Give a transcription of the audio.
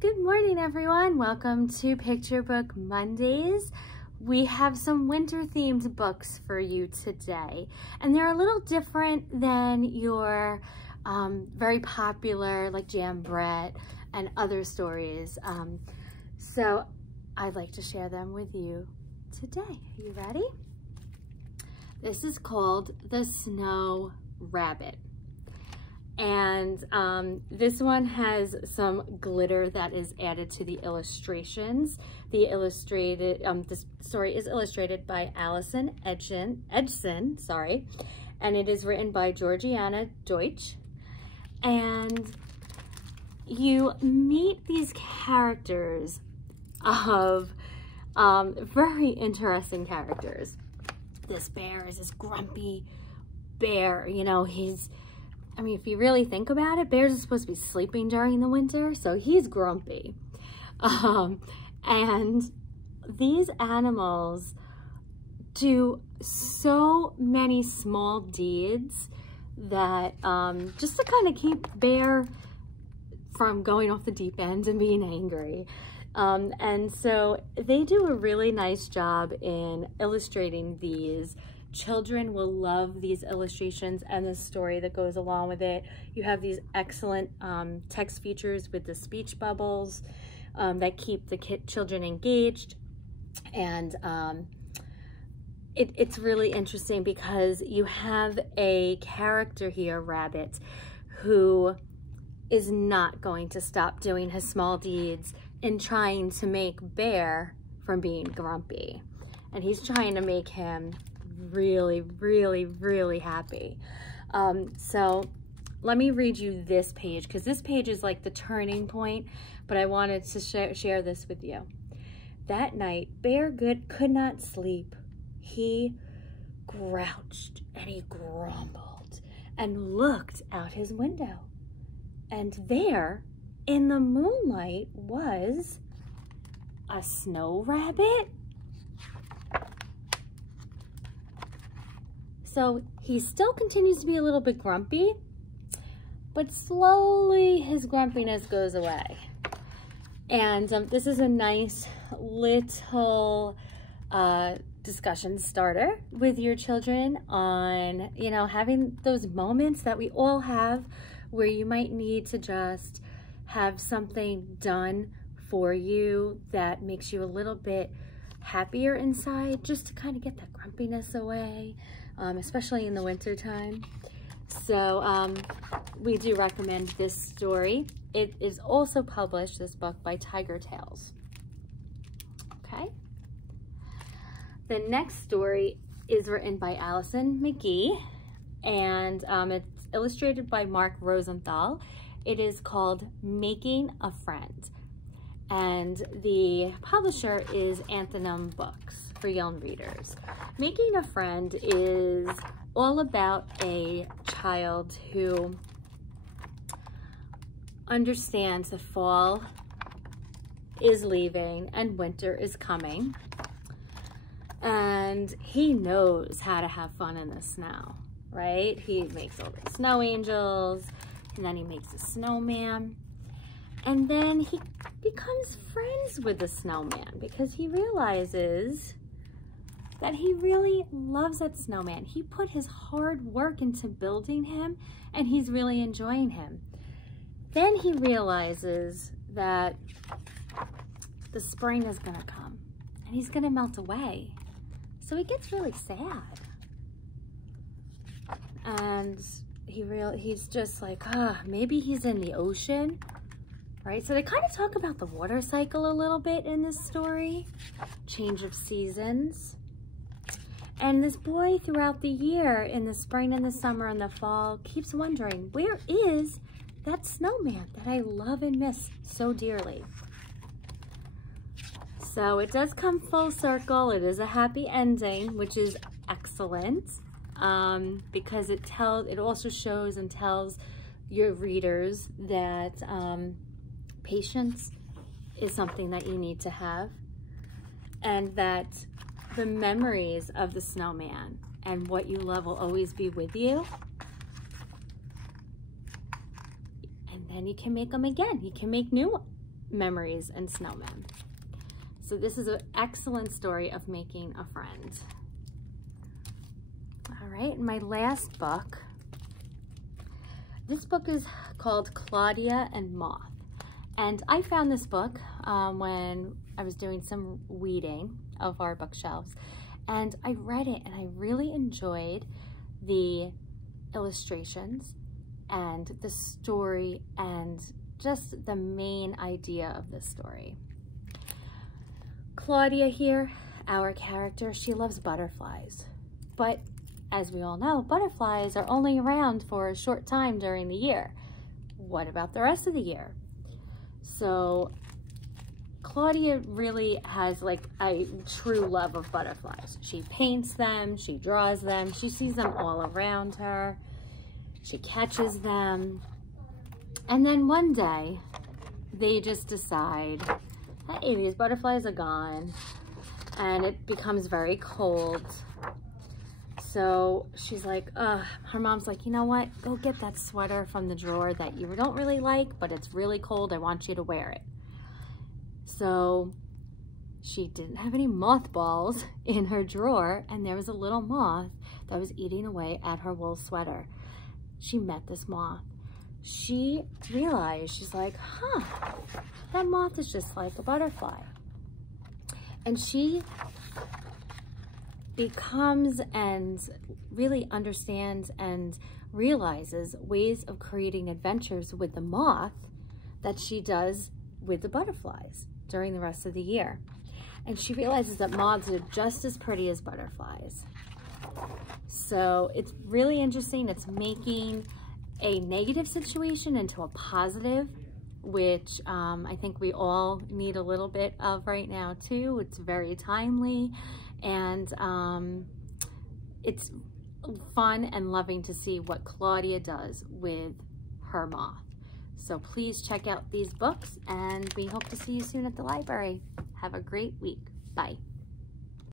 Good morning, everyone. Welcome to Picture Book Mondays. We have some winter themed books for you today, and they're a little different than your very popular like Jam Brett and other stories. So I'd like to share them with you today. Are you ready? This is called The Snow Rabbit. And this one has some glitter that is added to the illustrations. This story is illustrated by Alison Edgson, sorry, and it is written by Georgiana Deutsch. And you meet these characters of very interesting characters. This bear is this grumpy bear, you know, I mean, if you really think about it, bears are supposed to be sleeping during the winter, so he's grumpy. And these animals do so many small deeds that just to kind of keep bear from going off the deep end and being angry. And so they do a really nice job in illustrating these. Children will love these illustrations and the story that goes along with it. You have these excellent text features with the speech bubbles that keep the children engaged. And it's really interesting because you have a character here, Rabbit, who is not going to stop doing his small deeds in trying to make Bear from being grumpy. And he's trying to make him really, really, really happy. So let me read you this page, because this page is like the turning point, but I wanted to share this with you. That night, Bear could not sleep. He grouched and he grumbled and looked out his window. And there, in the moonlight, was a snow rabbit. So he still continues to be a little bit grumpy, but slowly his grumpiness goes away. And this is a nice little discussion starter with your children on, you know, having those moments that we all have where you might need to just have something done for you that makes you a little bit happier inside, just to kind of get that grumpiness away. Especially in the winter time. So we do recommend this story. It is also published, this book, by Tiger Tales. Okay. The next story is written by Allison McGhee, and it's illustrated by Marc Rosenthal. It is called Making a Friend, and the publisher is Atheneum books for young readers. Making a Friend is all about a child who understands the fall is leaving and winter is coming, and he knows how to have fun in the snow, right? He makes all the snow angels, and then he makes a snowman, and then he becomes friends with the snowman because he realizes that he really loves that snowman. He put his hard work into building him, and he's really enjoying him. Then he realizes that the spring is gonna come, and he's gonna melt away. So he gets really sad. And he's just like, maybe he's in the ocean, right? So they kind of talk about the water cycle a little bit in this story, change of seasons. And this boy throughout the year, in the spring and the summer and the fall, keeps wondering, where is that snowman that I love and miss so dearly? So it does come full circle. It is a happy ending, which is excellent, because it also shows and tells your readers that patience is something that you need to have, and that the memories of the snowman and what you love will always be with you. And then you can make them again. You can make new memories and snowmen. So this is an excellent story of making a friend. All right, my last book. This book is called Claudia and Moth. And I found this book when I was doing some weeding of our bookshelves. And I read it and I really enjoyed the illustrations and the story and just the main idea of this story. Claudia here, our character, she loves butterflies. But as we all know, butterflies are only around for a short time during the year. What about the rest of the year? So Claudia really has like a true love of butterflies. She paints them, she draws them, she sees them all around her, she catches them. And then one day, they just decide, hey, these butterflies are gone, and it becomes very cold. So she's like, her mom's like, you know what? Go get that sweater from the drawer that you don't really like, but it's really cold. I want you to wear it. So she didn't have any mothballs in her drawer, and there was a little moth that was eating away at her wool sweater. She met this moth. She realized, she's like, that moth is just like a butterfly. And she becomes and really understands and realizes ways of creating adventures with the moth that she does with the butterflies during the rest of the year. And she realizes that moths are just as pretty as butterflies. So it's really interesting. It's making a negative situation into a positive, which I think we all need a little bit of right now too. It's very timely, and it's fun and loving to see what Claudia does with her moth. So please check out these books, and we hope to see you soon at the library. Have a great week. Bye.